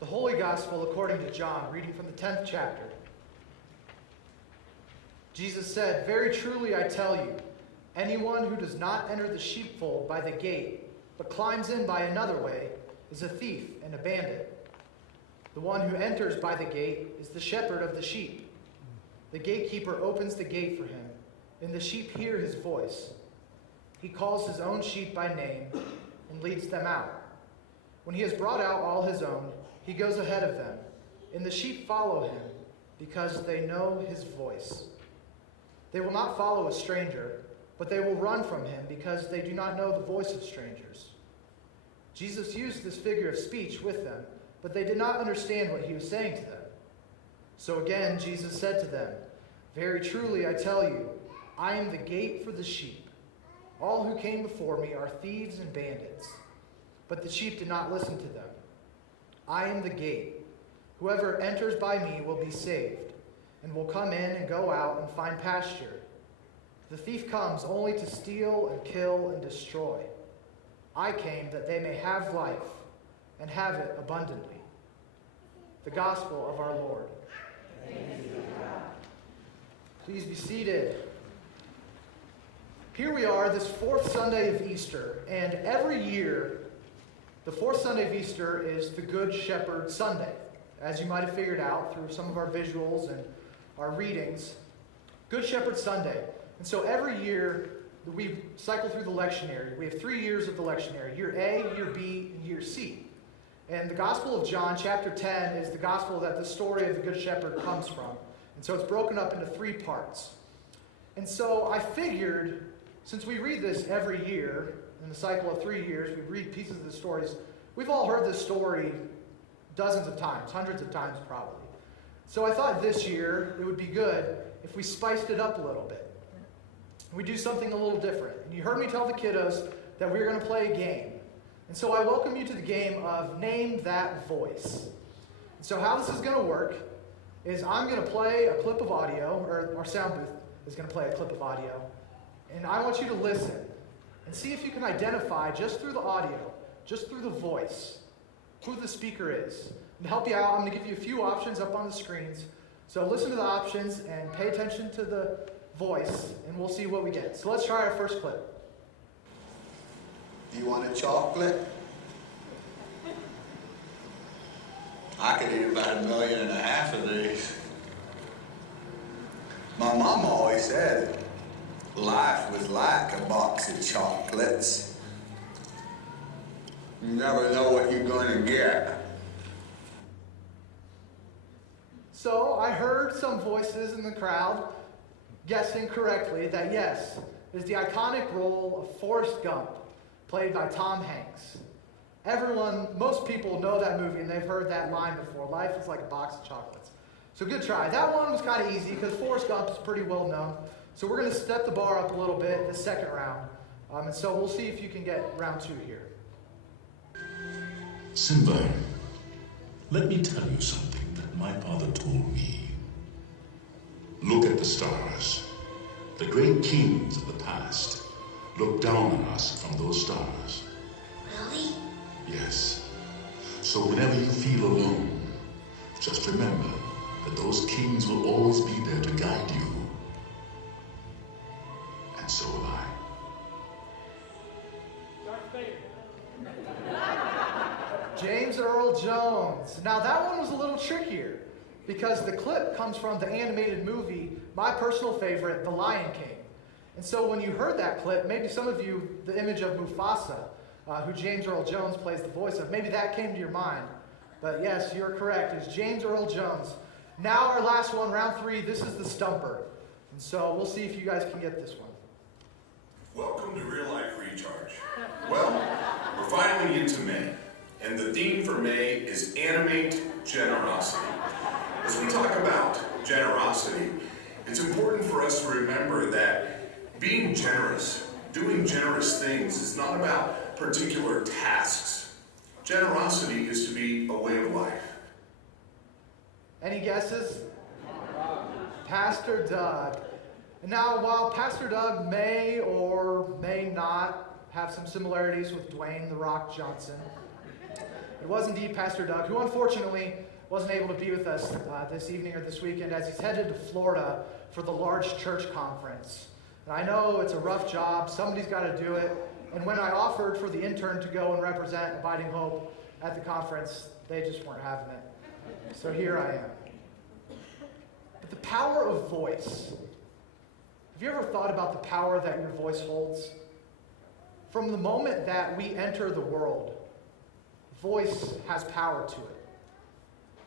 The Holy Gospel according to John, reading from the 10th chapter. Jesus said, "Very truly I tell you, anyone who does not enter the sheepfold by the gate, but climbs in by another way, is a thief and a bandit. The one who enters by the gate is the shepherd of the sheep. The gatekeeper opens the gate for him, and the sheep hear his voice. He calls his own sheep by name and leads them out. When he has brought out all his own, he goes ahead of them, and the sheep follow him because they know his voice. They will not follow a stranger, but they will run from him because they do not know the voice of strangers." Jesus used this figure of speech with them, but they did not understand what he was saying to them. So again, Jesus said to them, "Very truly I tell you, I am the gate for the sheep. All who came before me are thieves and bandits, but the sheep did not listen to them. I am the gate. Whoever enters by me will be saved, and will come in and go out and find pasture. The thief comes only to steal and kill and destroy. I came that they may have life, and have it abundantly." The Gospel of our Lord. Thanks be to God. Please be seated. Here we are, this fourth Sunday of Easter, and every year, the fourth Sunday of Easter is the Good Shepherd Sunday. As you might have figured out through some of our visuals and our readings, Good Shepherd Sunday. And so every year, we cycle through the lectionary. We have 3 years of the lectionary, year A, year B, and year C. And the Gospel of John, chapter 10, is the gospel that the story of the Good Shepherd comes from. And so it's broken up into 3 parts. And so I figured, since we read this every year, in the cycle of 3 years, we read pieces of the stories. We've all heard this story dozens of times, hundreds of times probably. So I thought this year it would be good if we spiced it up a little bit. We do something a little different. And you heard me tell the kiddos that we were going to play a game. And so I welcome you to the game of Name That Voice. And so how this is going to work is I'm going to play a clip of audio, or our sound booth is going to play a clip of audio. And I want you to listen and see if you can identify, just through the audio, just through the voice, who the speaker is. And to help you out, I'm going to give you a few options up on the screens. So listen to the options and pay attention to the voice, and we'll see what we get. So let's try our first clip. Do you want a chocolate? I could eat about 1.5 million of these. My mom always said life was like a box of chocolates. You never know what you're going to get. So I heard some voices in the crowd guessing correctly that yes, it is the iconic role of Forrest Gump, played by Tom Hanks. Most people know that movie and they've heard that line before. Life is like a box of chocolates. So good try. That one was kind of easy because Forrest Gump is pretty well known. So we're going to step the bar up a little bit in the second round. And so we'll see if you can get round 2 here. Simba, let me tell you something that my father told me. Look at the stars. The great kings of the past look down on us from those stars. Really? Yes. So whenever you feel alone, just remember that those kings will always be there to guide you. And so will I. James Earl Jones. Now that one was a little trickier because the clip comes from the animated movie, my personal favorite, The Lion King. And so when you heard that clip, maybe some of you, the image of Mufasa, who James Earl Jones plays the voice of, maybe that came to your mind. But yes, you're correct. It's James Earl Jones. Now our last one, round 3, this is the stumper. And so we'll see if you guys can get this one. Welcome to Real Life Recharge. Well, we're finally into May, and the theme for May is Animate Generosity. As we talk about generosity, it's important for us to remember that being generous, doing generous things, is not about particular tasks. Generosity is to be a way of life. Any guesses? Pastor Doug. Now, while Pastor Doug may or may not have some similarities with Dwayne "The Rock" Johnson, It was indeed Pastor Doug, who unfortunately wasn't able to be with us this evening or this weekend as he's headed to Florida for the large church conference. And I know it's a rough job. Somebody's got to do it. And when I offered for the intern to go and represent Abiding Hope at the conference, they just weren't having it. So here I am. But the power of voice. Have you ever thought about the power that your voice holds? From the moment that we enter the world, voice has power to it.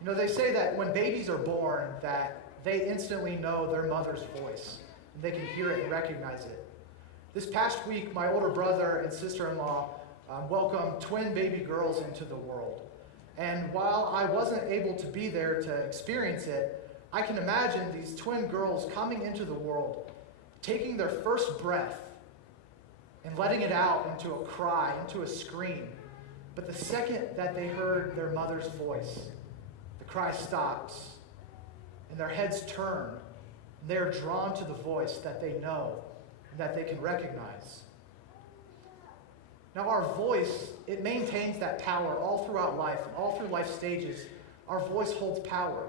You know, they say that when babies are born, that they instantly know their mother's voice. And they can hear it and recognize it. This past week, my older brother and sister-in-law welcomed twin baby girls into the world. And while I wasn't able to be there to experience it, I can imagine these twin girls coming into the world, taking their first breath and letting it out into a cry, into a scream. But the second that they heard their mother's voice, the cry stops, and their heads turn, and they are drawn to the voice that they know, and that they can recognize. Now our voice, it maintains that power all throughout life, and all through life stages, our voice holds power.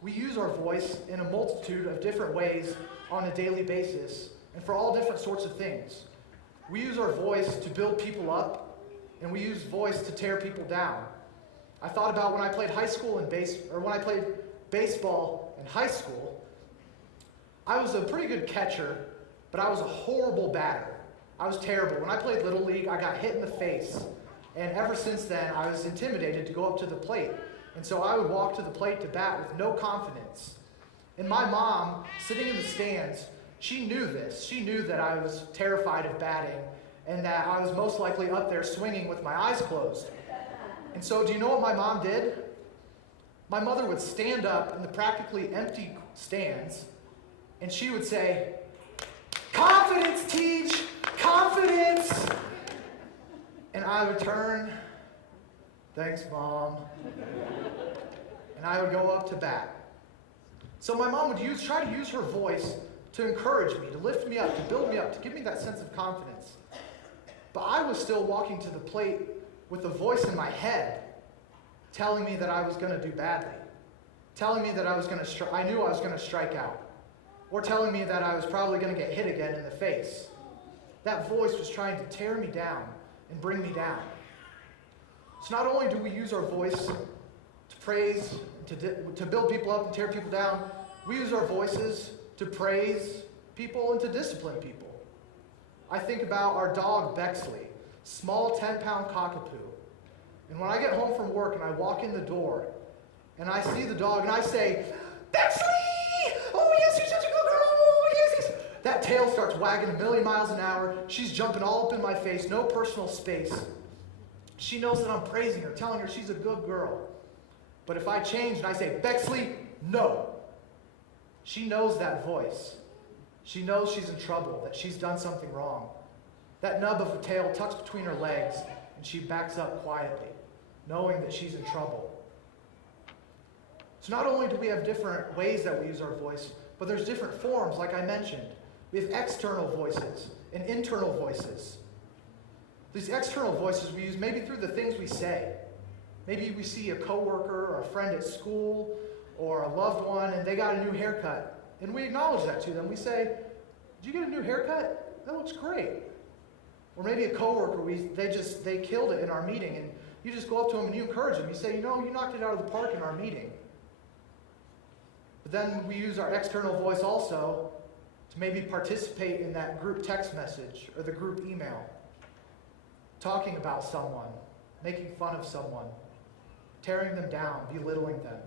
We use our voice in a multitude of different ways on a daily basis, and for all different sorts of things. We use our voice to build people up, and we use voice to tear people down. I thought about when I played when I played baseball in high school. I was a pretty good catcher, but I was a horrible batter. I was terrible. When I played Little League, I got hit in the face, and ever since then, I was intimidated to go up to the plate. And so I would walk to the plate to bat with no confidence. And my mom, sitting in the stands, she knew this. She knew that I was terrified of batting and that I was most likely up there swinging with my eyes closed. And so do you know what my mom did? My mother would stand up in the practically empty stands and she would say, "Confidence, Teach! Confidence!" And I would turn, "Thanks, Mom." And I would go up to bat. So my mom would try to use her voice to encourage me, to lift me up, to build me up, to give me that sense of confidence. But I was still walking to the plate with a voice in my head telling me that I was going to do badly, telling me that I knew I was going to strike out, or telling me that I was probably going to get hit again in the face. That voice was trying to tear me down and bring me down. So not only do we use our voice to praise, to build people up and tear people down, we use our voices to praise people and to discipline people. I think about our dog Bexley, small 10-pound cockapoo. And when I get home from work and I walk in the door and I see the dog and I say, "Bexley! Oh yes, you're such a good girl! Oh yes, yes!" That tail starts wagging a million miles an hour. She's jumping all up in my face, no personal space. She knows that I'm praising her, telling her she's a good girl. But if I change and I say, "Bexley, no," she knows that voice. She knows she's in trouble, that she's done something wrong. That nub of a tail tucks between her legs, and she backs up quietly, knowing that she's in trouble. So not only do we have different ways that we use our voice, but there's different forms, like I mentioned. We have external voices and internal voices. These external voices we use maybe through the things we say. Maybe we see a coworker or a friend at school or a loved one and they got a new haircut. And we acknowledge that to them. We say, "Did you get a new haircut? That looks great." Or maybe a coworker, they killed it in our meeting, and you just go up to them and you encourage them. You say, "You know, you knocked it out of the park in our meeting." But then we use our external voice also to maybe participate in that group text message or the group email, talking about someone, making fun of someone, tearing them down, belittling them.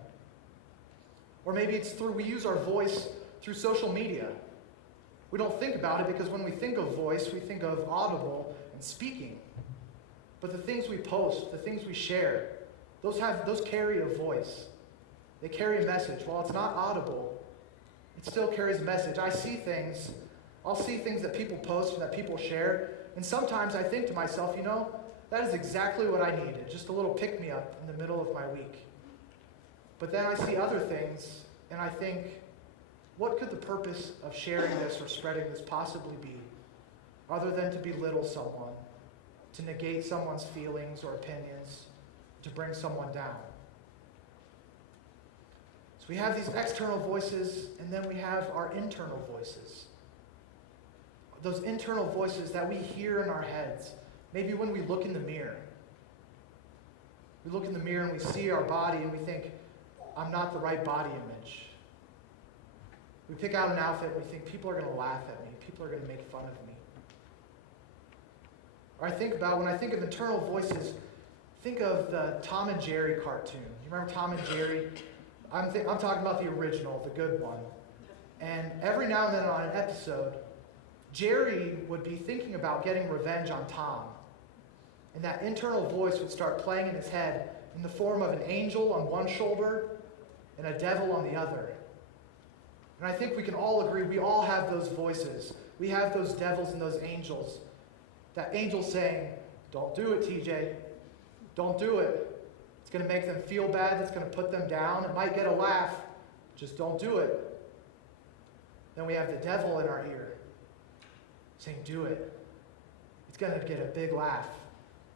Or maybe we use our voice through social media. We don't think about it because when we think of voice, we think of audible and speaking. But the things we post, the things we share, those carry a voice. They carry a message. While it's not audible, it still carries a message. I'll see things that people post and that people share, and sometimes I think to myself, you know, that is exactly what I needed, just a little pick-me-up in the middle of my week. But then I see other things, and I think, what could the purpose of sharing this or spreading this possibly be, other than to belittle someone, to negate someone's feelings or opinions, to bring someone down. So we have these external voices, and then we have our internal voices. Those internal voices that we hear in our heads, maybe when we look in the mirror. We look in the mirror and we see our body and we think, I'm not the right body image. We pick out an outfit and we think, people are going to laugh at me. People are going to make fun of me. Or when I think of internal voices, think of the Tom and Jerry cartoon. You remember Tom and Jerry? I'm talking about the original, the good one. And every now and then on an episode, Jerry would be thinking about getting revenge on Tom. And that internal voice would start playing in his head in the form of an angel on one shoulder and a devil on the other. And I think we can all agree, we all have those voices. We have those devils and those angels. That angel saying, don't do it, TJ. Don't do it. It's going to make them feel bad. It's going to put them down. It might get a laugh. Just don't do it. Then we have the devil in our ear saying, do it. It's going to get a big laugh.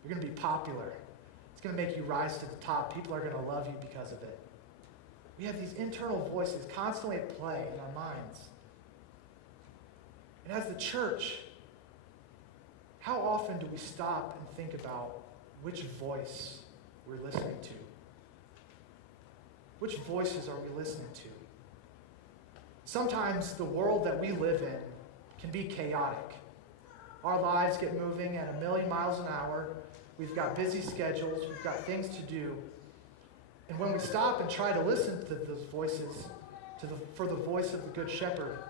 You're going to be popular. It's going to make you rise to the top. People are going to love you because of it. We have these internal voices constantly at play in our minds. And as the church, how often do we stop and think about which voice we're listening to? Which voices are we listening to? Sometimes the world that we live in can be chaotic. Our lives get moving at 1,000,000 miles an hour. We've got busy schedules. We've got things to do. And when we stop and try to listen to those voices, for the voice of the Good Shepherd,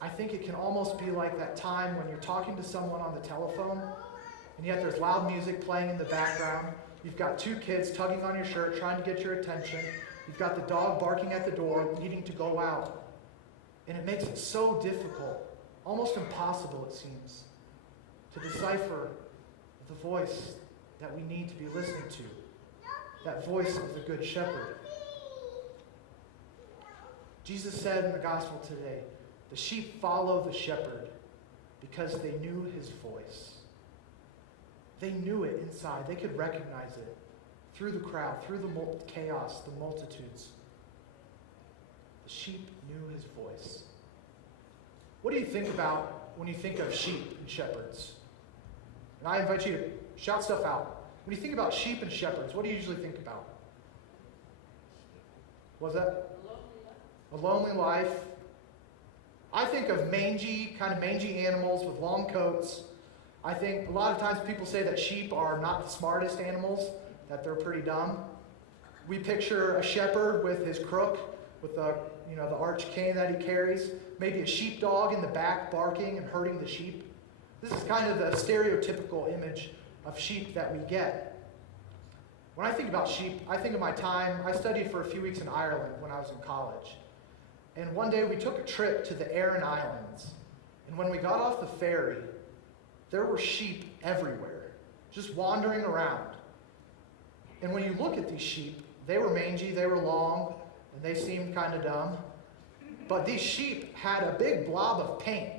I think it can almost be like that time when you're talking to someone on the telephone, and yet there's loud music playing in the background. You've got two kids tugging on your shirt, trying to get your attention. You've got the dog barking at the door, needing to go out. And it makes it so difficult, almost impossible it seems, to decipher the voice that we need to be listening to. That voice of the Good Shepherd. Jesus said in the gospel today, the sheep follow the shepherd because they knew his voice. They knew it inside. They could recognize it through the crowd, through the chaos, the multitudes. The sheep knew his voice. What do you think about when you think of sheep and shepherds? And I invite you to shout stuff out. When you think about sheep and shepherds, what do you usually think about? What's that? A lonely life. I think of mangy animals with long coats. I think a lot of times people say that sheep are not the smartest animals, that they're pretty dumb. We picture a shepherd with his crook, with the arch cane that he carries, maybe a sheepdog in the back barking and herding the sheep. This is kind of the stereotypical image of sheep that we get. When I think about sheep, I think of my time. I studied for a few weeks in Ireland when I was in college. And one day we took a trip to the Aran Islands. And when we got off the ferry, there were sheep everywhere, just wandering around. And when you look at these sheep, they were mangy, they were long, and they seemed kind of dumb. But these sheep had a big blob of paint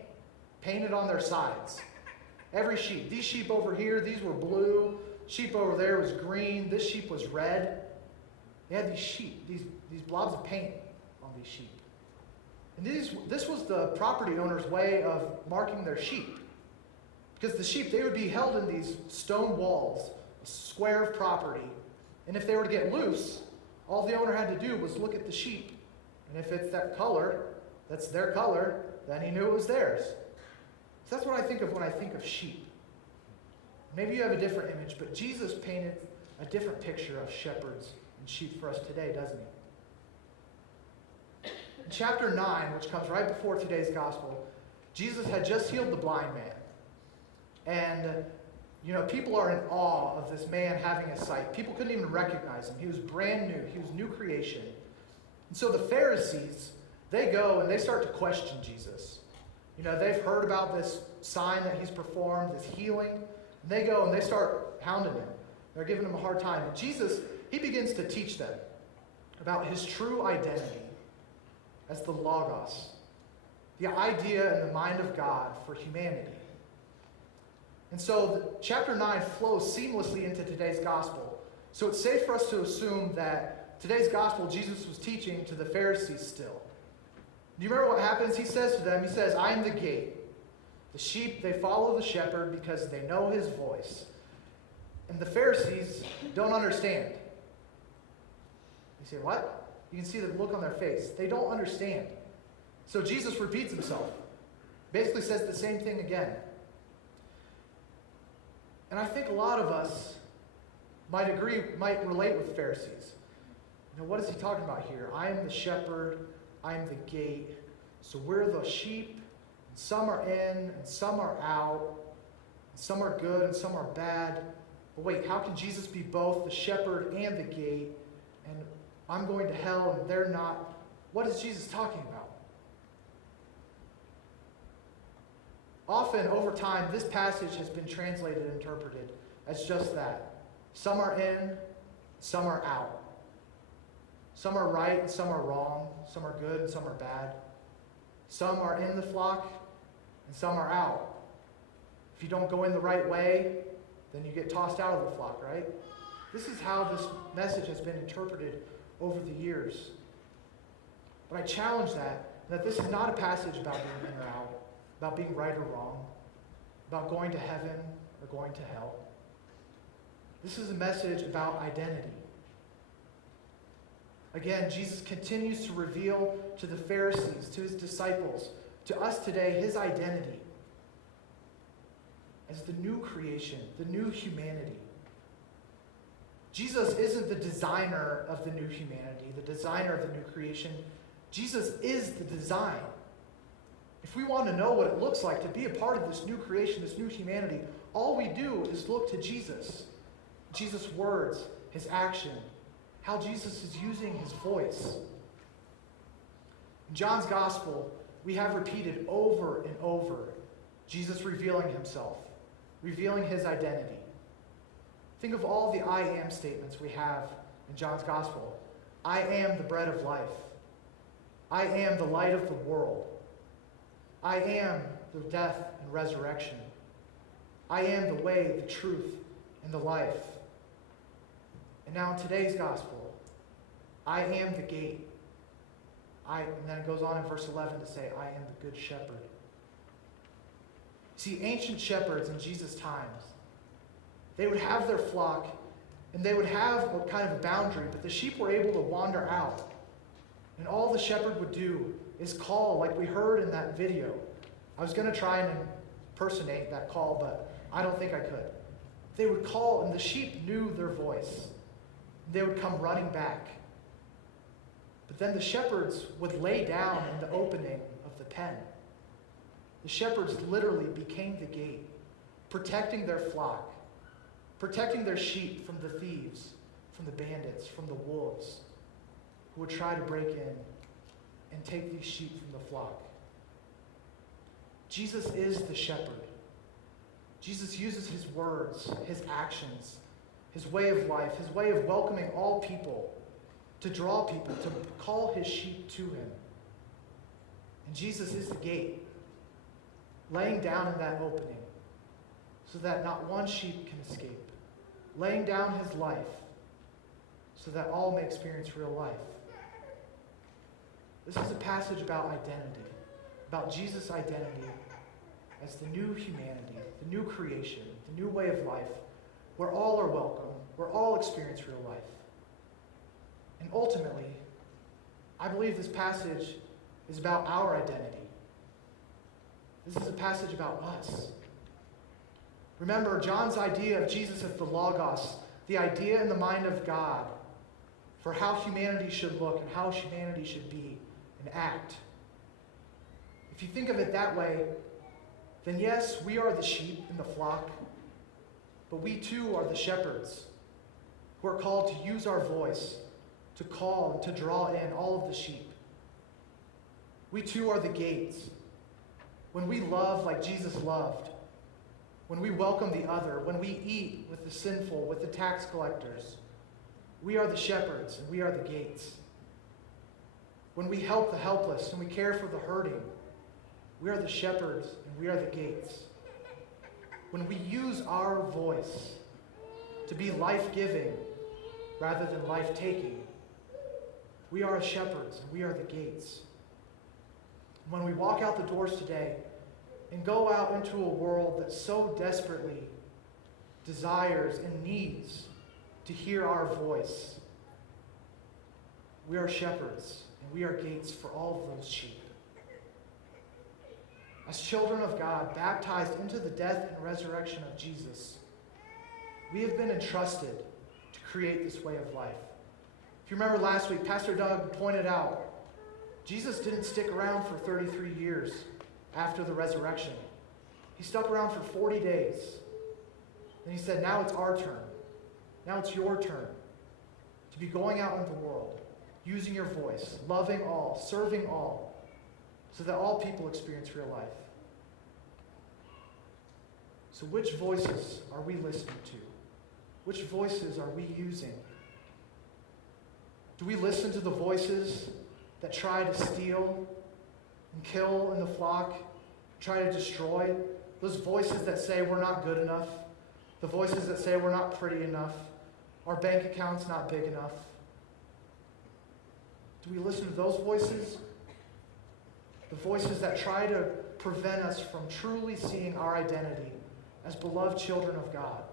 painted on their sides. Every sheep. These sheep over here, these were blue. Sheep over there was green. This sheep was red. They had these sheep, these blobs of paint on these sheep. And this was the property owner's way of marking their sheep. Because the sheep, they would be held in these stone walls, a square of property. And if they were to get loose, all the owner had to do was look at the sheep. And if it's that color, that's their color, then he knew it was theirs. So that's what I think of when I think of sheep. Maybe you have a different image, but Jesus painted a different picture of shepherds and sheep for us today, doesn't he? In chapter 9, which comes right before today's gospel, Jesus had just healed the blind man. And, people are in awe of this man having a sight. People couldn't even recognize him. He was brand new. He was new creation. And so the Pharisees, they go and they start to question Jesus. They've heard about this sign that he's performed, this healing. And they go and they start hounding him. They're giving him a hard time. And Jesus, he begins to teach them about his true identity as the Logos, the idea and the mind of God for humanity. And so chapter 9 flows seamlessly into today's gospel. So it's safe for us to assume that today's gospel, Jesus was teaching to the Pharisees still. Do you remember what happens? He says to them, he says, I am the gate. The sheep, they follow the shepherd because they know his voice. And the Pharisees don't understand. You say, what? You can see the look on their face. They don't understand. So Jesus repeats himself. Basically says the same thing again. And I think a lot of us might relate with the Pharisees. You know, what is he talking about here? I am the shepherd, I am the gate. So we're the sheep, and some are in, and some are out, and some are good, and some are bad. But wait, how can Jesus be both the shepherd and the gate? And I'm going to hell, and they're not. What is Jesus talking about? Often, over time, this passage has been translated and interpreted as just that. Some are in, some are out. Some are right and some are wrong. Some are good and some are bad. Some are in the flock and some are out. If you don't go in the right way, then you get tossed out of the flock, right? This is how this message has been interpreted over the years. But I challenge that this is not a passage about being in or out, about being right or wrong, about going to heaven or going to hell. This is a message about identity. Again, Jesus continues to reveal to the Pharisees, to his disciples, to us today, his identity as the new creation, the new humanity. Jesus isn't the designer of the new humanity, the designer of the new creation. Jesus is the design. If we want to know what it looks like to be a part of this new creation, this new humanity, all we do is look to Jesus. Jesus' words, his action, how Jesus is using his voice. In John's gospel, we have repeated over and over Jesus revealing himself, revealing his identity. Think of all the I am statements we have in John's gospel. I am the bread of life. I am the light of the world. I am the death and resurrection. I am the way, the truth, and the life. And now in today's gospel, I am the gate. And then it goes on in verse 11 to say, I am the good shepherd. See, ancient shepherds in Jesus' times, they would have their flock, and they would have a kind of a boundary, but the sheep were able to wander out. And all the shepherd would do is call, like we heard in that video. I was going to try and impersonate that call, but I don't think I could. They would call, and the sheep knew their voice. They would come running back. But then the shepherds would lay down in the opening of the pen. The shepherds literally became the gate, protecting their flock, protecting their sheep from the thieves, from the bandits, from the wolves, who would try to break in and take these sheep from the flock. Jesus is the shepherd. Jesus uses his words, his actions, his way of life, his way of welcoming all people, to draw people, to call his sheep to him. And Jesus is the gate, laying down in that opening so that not one sheep can escape, laying down his life so that all may experience real life. This is a passage about identity, about Jesus' identity as the new humanity, the new creation, the new way of life, where all are welcome, where all experience real life. And ultimately, I believe this passage is about our identity. This is a passage about us. Remember, John's idea of Jesus as the Logos, the idea in the mind of God for how humanity should look and how humanity should be and act. If you think of it that way, then yes, we are the sheep in the flock, but we too are the shepherds who are called to use our voice to call and to draw in all of the sheep. We too are the gates. When we love like Jesus loved, when we welcome the other, when we eat with the sinful, with the tax collectors, we are the shepherds and we are the gates. When we help the helpless and we care for the hurting, we are the shepherds and we are the gates. when we use our voice to be life-giving rather than life-taking, we are shepherds and we are the gates. When we walk out the doors today and go out into a world that so desperately desires and needs to hear our voice, we are shepherds and we are gates for all of those sheep. As children of God, baptized into the death and resurrection of Jesus, we have been entrusted to create this way of life. If you remember last week, Pastor Doug pointed out, Jesus didn't stick around for 33 years after the resurrection. He stuck around for 40 days. And he said, now it's our turn. Now it's your turn to be going out into the world, using your voice, loving all, serving all, so that all people experience real life. So which voices are we listening to? Which voices are we using? Do we listen to the voices that try to steal and kill in the flock, try to destroy? Those voices that say we're not good enough, the voices that say we're not pretty enough, our bank account's not big enough. Do we listen to those voices? The voices that try to prevent us from truly seeing our identity as beloved children of God?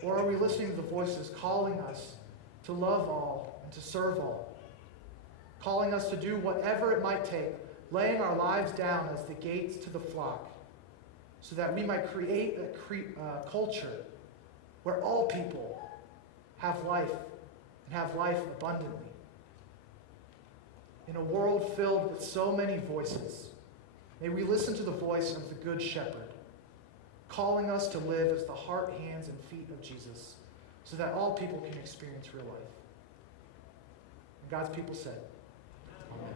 Or are we listening to the voices calling us to love all and to serve all, calling us to do whatever it might take, laying our lives down as the gates to the flock, so that we might create a culture where all people have life and have life abundantly? In a world filled with so many voices, may we listen to the voice of the Good Shepherd, calling us to live as the heart, hands, and feet of Jesus, so that all people can experience real life. And God's people said, Amen.